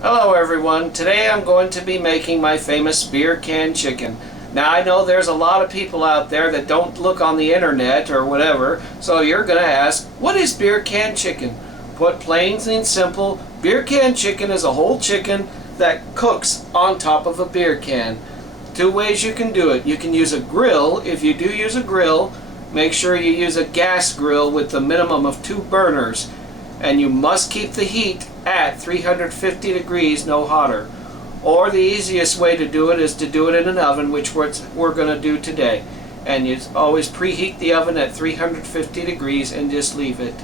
Hello everyone, today I'm going to be making my famous beer can chicken. Now I know there's a lot of people out there that don't look on the internet or whatever, so you're going to ask, what is beer can chicken? Put plain and simple, beer can chicken is a whole chicken that cooks on top of a beer can. Two ways you can do it. You can use a grill. If you do use a grill, make sure you use a gas grill with a minimum of 2 burners. And you must keep the heat at 350 degrees, no hotter. Or the easiest way to do it is to do it in an oven, which we're going to do today. And you always preheat the oven at 350 degrees and just leave it.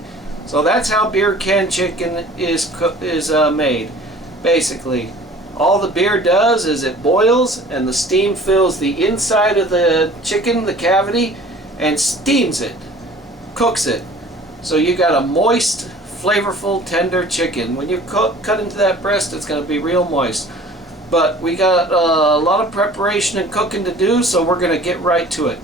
So that's how beer can chicken is made. Basically, all the beer does is it boils and the steam fills the inside of the chicken, the cavity, and steams it, cooks it. So you got a moist, flavorful, tender chicken. When you cut into that breast, it's going to be real moist. But we got a lot of preparation and cooking to do, so we're going to get right to it.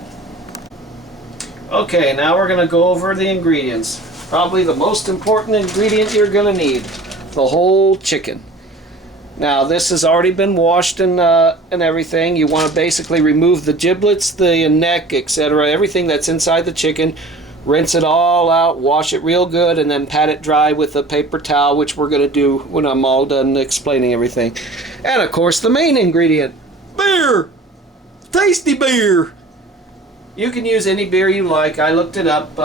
Okay, now we're going to go over the ingredients. Probably the most important ingredient you're going to need, the whole chicken. Now this has already been washed and everything. You want to basically remove the giblets, the neck, etc., everything that's inside the chicken. Rinse it all out, wash it real good, and then pat it dry with a paper towel, which we're going to do when I'm all done explaining everything. And of course the main ingredient, beer! Tasty beer! You can use any beer you like. I looked it up.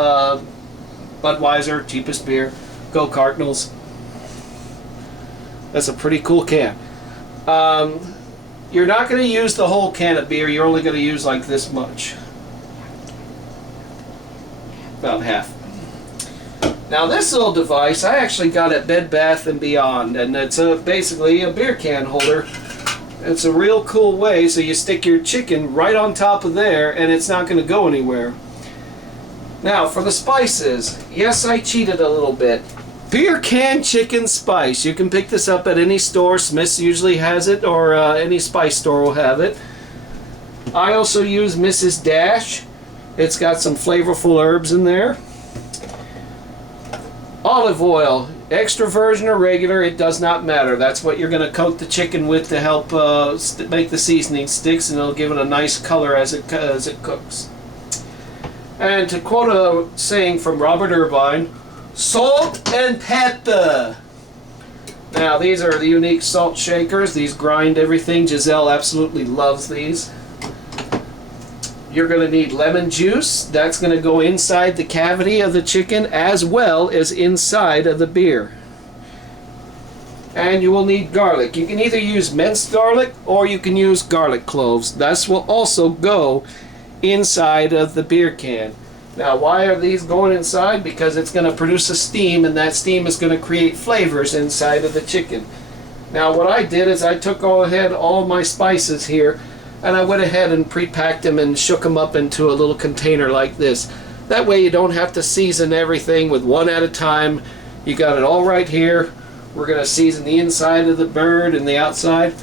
Budweiser, cheapest beer. Go Cardinals. That's a pretty cool can. You're not going to use the whole can of beer. You're only going to use like this much. About half. Now this little device I actually got at Bed Bath & Beyond, and it's basically a beer can holder. It's a real cool way, so you stick your chicken right on top of there and it's not going to go anywhere. Now for the spices, yes, I cheated a little bit. Beer can chicken spice. You can pick this up at any store. Smith's usually has it, or any spice store will have it. I also use Mrs. Dash. It's got some flavorful herbs in there. Olive oil, extra virgin or regular, it does not matter. That's what you're going to coat the chicken with to help make the seasoning sticks, and it'll give it a nice color as it cooks. And to quote a saying from Robert Irvine, salt and pepper. Now these are the unique salt shakers. These grind everything. Giselle absolutely loves these. You're going to need lemon juice. That's going to go inside the cavity of the chicken as well as inside of the beer. And you will need garlic. You can either use minced garlic or you can use garlic cloves. This will also go inside of the beer can. Now why are these going inside? Because it's going to produce a steam, and that steam is going to create flavors inside of the chicken. Now what I did is I took all my spices here, and I went ahead and pre-packed them and shook them up into a little container like this. That way you don't have to season everything with one at a time. You got it all right here. We're going to season the inside of the bird and the outside.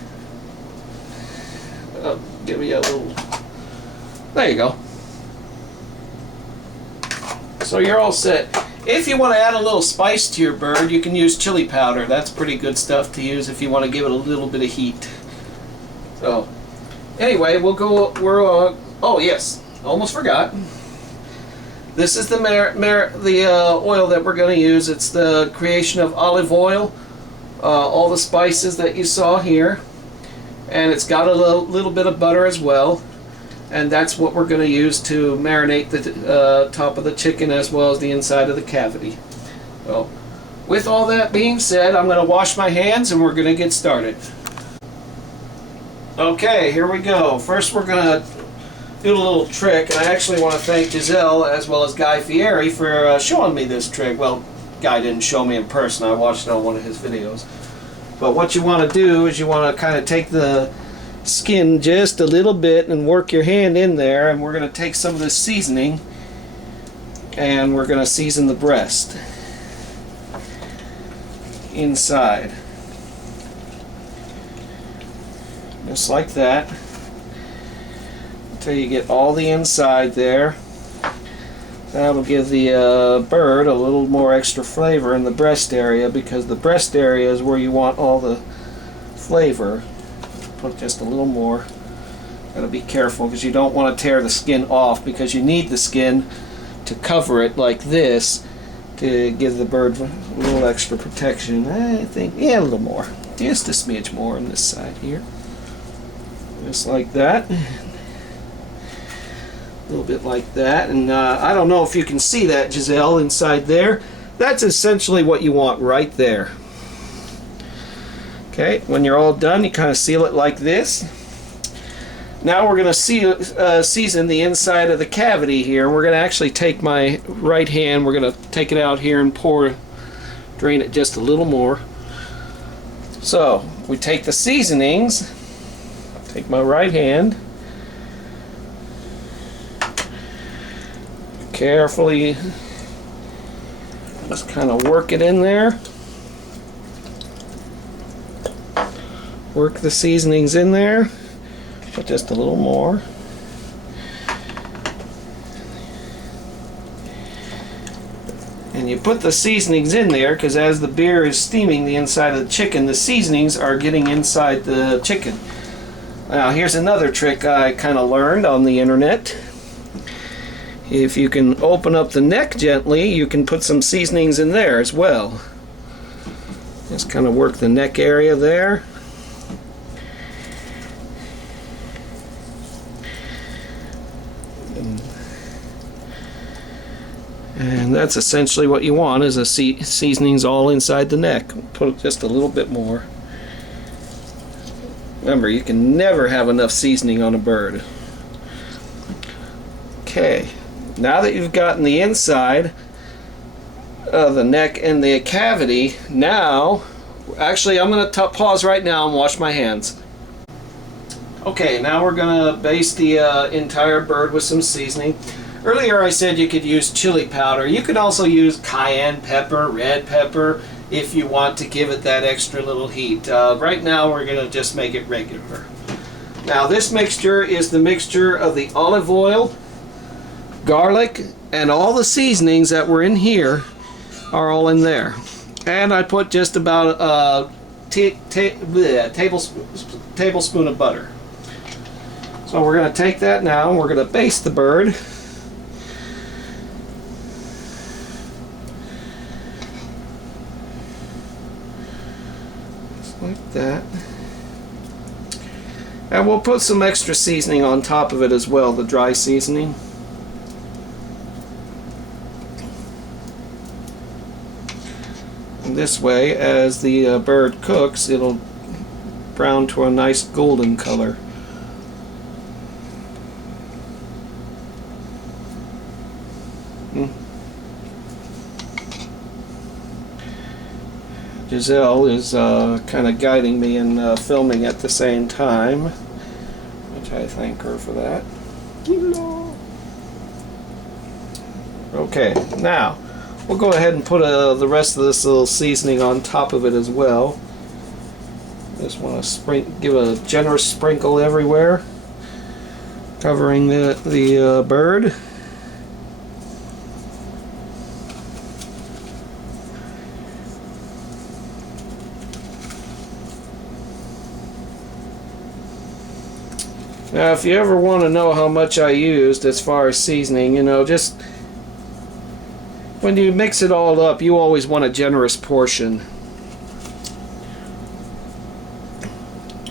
Give me a little... There you go. So you're all set. If you want to add a little spice to your bird, you can use chili powder. That's pretty good stuff to use if you want to give it a little bit of heat. So, anyway, oh yes, almost forgot. This is the oil that we're going to use. It's the creation of olive oil. All the spices that you saw here. And it's got a little bit of butter as well. And that's what we're going to use to marinate the top of the chicken as well as the inside of the cavity. So, with all that being said, I'm going to wash my hands and we're going to get started. Okay, here we go. First we're going to do a little trick, and I actually want to thank Giselle as well as Guy Fieri for showing me this trick. Well, Guy didn't show me in person. I watched it on one of his videos. But what you want to do is you want to kind of take the skin just a little bit and work your hand in there, and we're going to take some of this seasoning and we're going to season the breast inside just like that until you get all the inside there. That'll give the bird a little more extra flavor in the breast area, because the breast area is where you want all the flavor. Put just a little more. Gotta be careful because you don't want to tear the skin off, because you need the skin to cover it like this to give the bird a little extra protection. I think, yeah, a little more. Just a smidge more on this side here. Just like that. A little bit like that. And I don't know if you can see that, Giselle, inside there. That's essentially what you want right there. Okay, when you're all done, you kind of seal it like this. Now we're going to season the inside of the cavity here. We're going to actually take my right hand, we're going to take it out here and drain it just a little more. So, we take the seasonings, take my right hand, carefully just kind of work it in there. Work the seasonings in there. Put just a little more. And you put the seasonings in there because as the beer is steaming the inside of the chicken, the seasonings are getting inside the chicken. Now here's another trick I kind of learned on the internet. If you can open up the neck gently, you can put some seasonings in there as well. Just kind of work the neck area there. And that's essentially what you want, is the seasonings all inside the neck. Put just a little bit more. Remember, you can never have enough seasoning on a bird. Okay, now that you've gotten the inside of the neck and the cavity, now, actually I'm going to pause right now and wash my hands. Okay, now we're going to baste the entire bird with some seasoning. Earlier I said you could use chili powder. You could also use cayenne pepper, red pepper, if you want to give it that extra little heat. Right now we're going to just make it regular. Now this mixture is the mixture of the olive oil, garlic, and all the seasonings that were in here are all in there. And I put just about a tablespoon of butter. So we're going to take that now and we're going to baste the bird. Like that. And we'll put some extra seasoning on top of it as well, the dry seasoning. And this way, as the bird cooks, it'll brown to a nice golden color. Giselle is kind of guiding me in filming at the same time, which I thank her for that. Okay, now we'll go ahead and put the rest of this little seasoning on top of it as well. Just want to give a generous sprinkle everywhere, covering the bird. Now, if you ever want to know how much I used as far as seasoning, you know, just when you mix it all up, you always want a generous portion.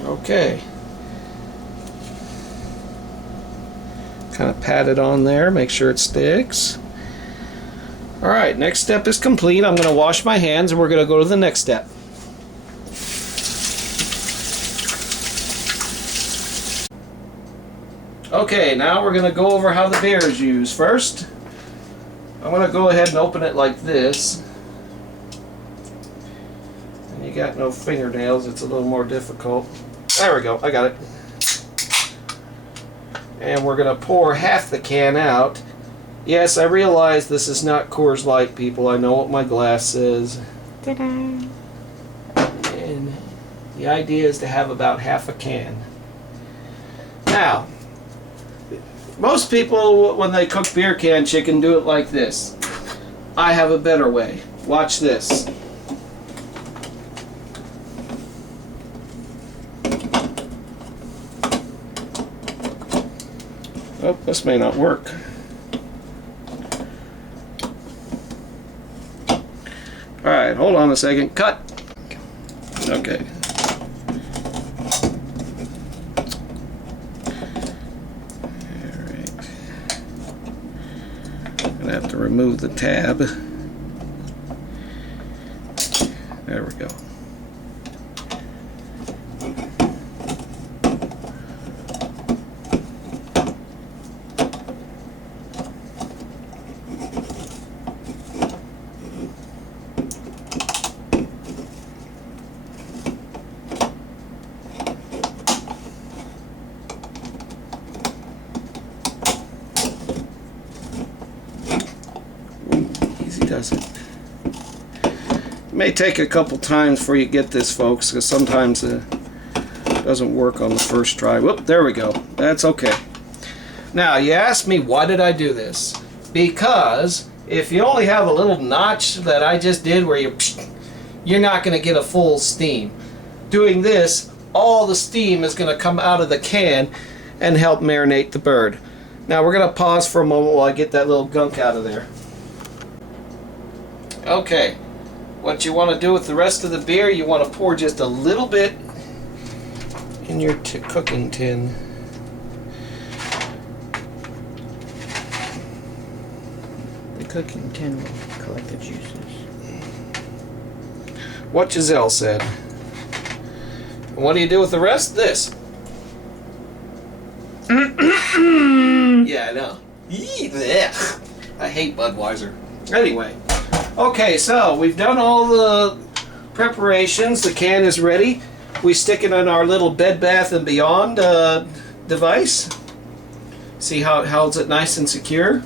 Okay. Kind of pat it on there, make sure it sticks. Alright, next step is complete. I'm going to wash my hands and we're going to go to the next step. Okay, now we're going to go over how the beer is used. First, I'm going to go ahead and open it like this. And you got no fingernails, it's a little more difficult. There we go, I got it. And we're going to pour half the can out. Yes, I realize this is not Coors Light, people. I know what my glass says. Ta-da! And the idea is to have about half a can. Now, most people, when they cook beer can chicken, do it like this. I have a better way. Watch this. Oh, this may not work. Alright, hold on a second. Cut! Okay. Alright. I'm gonna have to remove the tab. There we go. Easy does it. It may take a couple times before you get this, folks, because sometimes it doesn't work on the first try. Whoop, there we go. That's okay. Now, you asked me why did I do this? Because if you only have a little notch that I just did where you're not going to get a full steam. Doing this, all the steam is going to come out of the can and help marinate the bird. Now, we're going to pause for a moment while I get that little gunk out of there. Okay. What you want to do with the rest of the beer, you want to pour just a little bit in your cooking tin. The cooking tin will collect the juices. What Giselle said. And what do you do with the rest? This. Yeah, I know. I hate Budweiser. Anyway. Okay, so we've done all the preparations. The can is ready. We stick it in our little Bed Bath & Beyond device. See how it holds it nice and secure.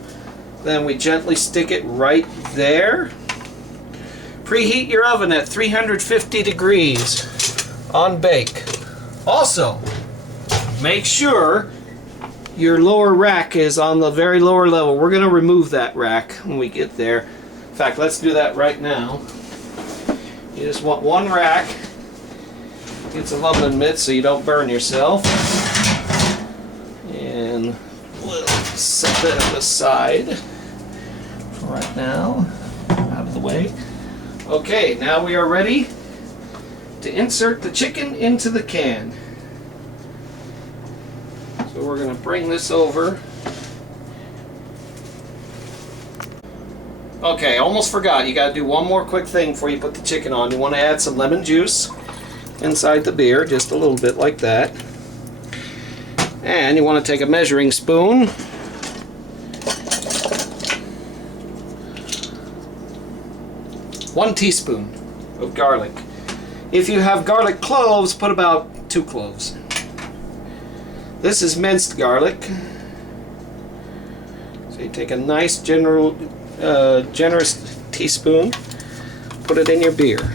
Then we gently stick it right there. Preheat your oven at 350 degrees on bake. Also, make sure your lower rack is on the very lower level. We're going to remove that rack when we get there. In fact, let's do that right now. You just want one rack. Get some oven mitts so you don't burn yourself. And we'll set that aside for right now. Out of the way. Okay, now we are ready to insert the chicken into the can. So we're going to bring this over. Okay, almost forgot. You got to do one more quick thing before you put the chicken on. You want to add some lemon juice inside the beer, just a little bit like that. And you want to take a measuring spoon. One teaspoon of garlic. If you have garlic cloves, put about 2 cloves. This is minced garlic. So you take a nice generous teaspoon, put it in your beer,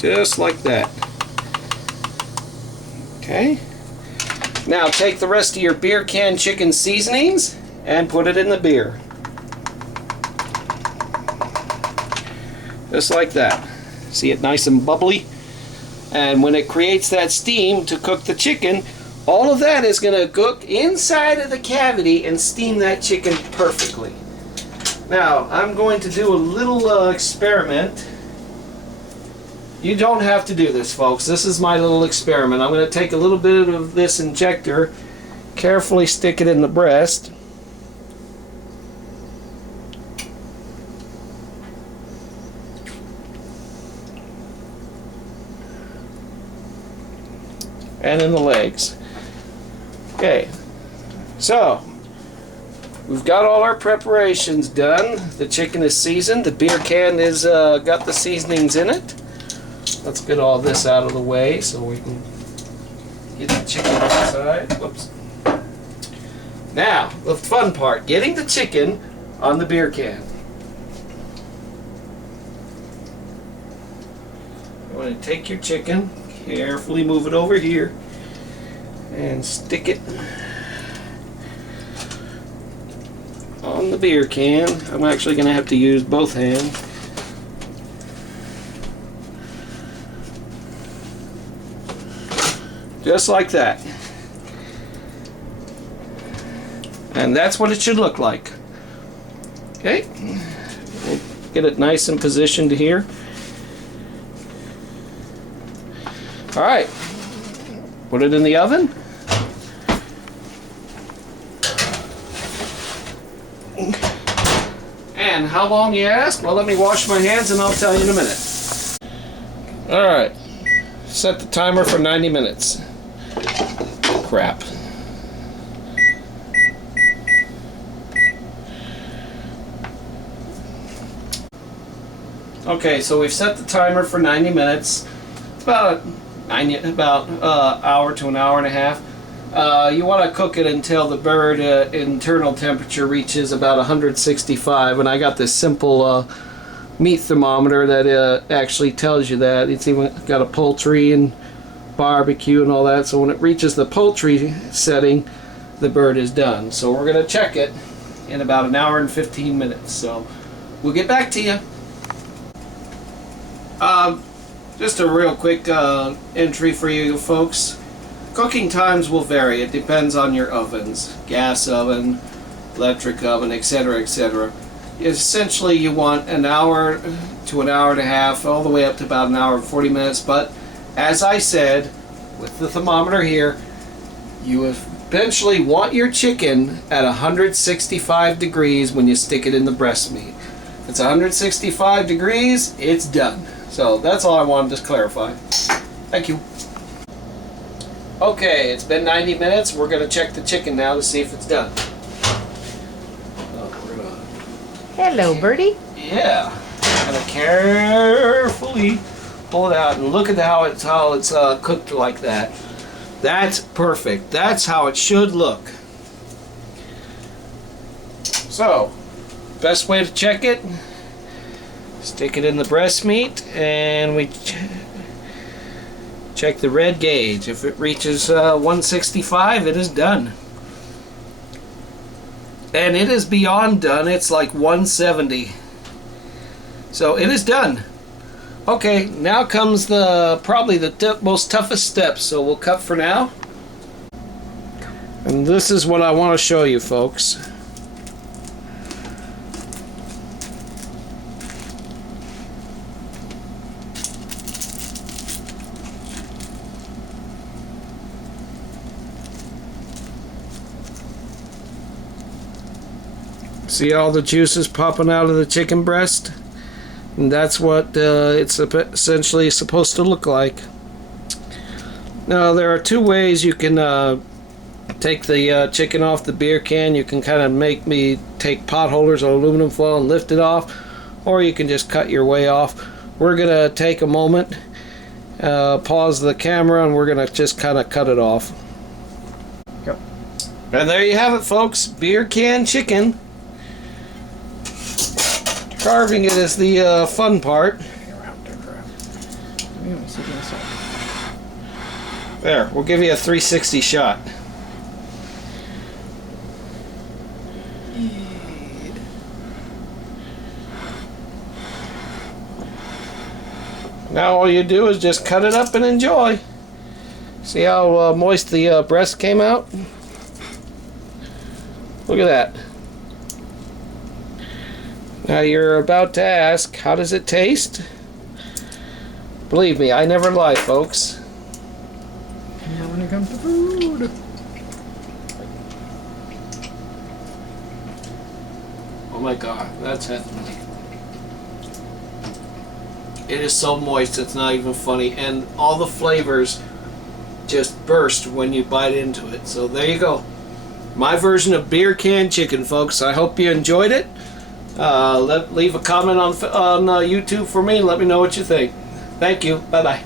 just like that. Okay. Now take the rest of your beer can chicken seasonings and put it in the beer. Just like that. See it nice and bubbly? And when it creates that steam to cook the chicken, all of that is going to cook inside of the cavity and steam that chicken perfectly. Now, I'm going to do a little experiment. You don't have to do this, folks. This is my little experiment. I'm going to take a little bit of this injector, carefully stick it in the breast. And in the legs. Okay, so we've got all our preparations done. The chicken is seasoned. The beer can is got the seasonings in it. Let's get all this out of the way so we can get the chicken inside. Whoops. Now, the fun part, getting the chicken on the beer can. You want to take your chicken, carefully move it over here, and stick it on the beer can. I'm actually going to have to use both hands. Just like that. And that's what it should look like. Okay, we'll get it nice and positioned here. All right, put it in the oven. And how long, you ask? Well, let me wash my hands and I'll tell you in a minute. All right, set the timer for 90 minutes. Crap. Okay, so we've set the timer for 90 minutes. It's about hour to an hour and a half. You want to cook it until the bird internal temperature reaches about 165, and I got this simple meat thermometer that actually tells you that. It's even got a poultry and barbecue and all that, so when it reaches the poultry setting, the bird is done. So we're going to check it in about an hour and 15 minutes. So we'll get back to you. Just a real quick entry for you folks. Cooking times will vary. It depends on your ovens. Gas oven, electric oven, etc., etc. Essentially, you want an hour to an hour and a half, all the way up to about an hour and 40 minutes. But as I said, with the thermometer here, you eventually want your chicken at 165 degrees when you stick it in the breast meat. If it's 165 degrees, it's done. So that's all I wanted to clarify. Thank you. Okay, it's been 90 minutes. We're going to check the chicken now to see if it's done. Hello, birdie. Yeah. I'm going to carefully pull it out and look at how it's cooked like that. That's perfect. That's how it should look. So, best way to check it, stick it in the breast meat and we check the red gauge. If it reaches 165, it is done. And it is beyond done. It's like 170. So it is done. Okay, now comes probably the most toughest step. So we'll cut for now. And this is what I want to show you, folks. See all the juices popping out of the chicken breast? And that's what it's essentially supposed to look like. Now there are two ways you can take the chicken off the beer can. You can kind of make me take pot holders or aluminum foil and lift it off, or you can just cut your way off. We're gonna take a moment, pause the camera, and we're gonna just kind of cut it off. Yep. And there you have it, folks. Beer can chicken. Carving it is the fun part. There, we'll give you a 360 shot. Now all you do is just cut it up and enjoy. See how moist the breast came out? Look at that. Now you're about to ask, how does it taste? Believe me, I never lie, folks. Now when it comes to food. Oh my God, that's heavenly. It is so moist, it's not even funny. And all the flavors just burst when you bite into it. So there you go. My version of beer can chicken, folks. I hope you enjoyed it. Leave a comment on YouTube for me and let me know what you think. Thank you. Bye-bye.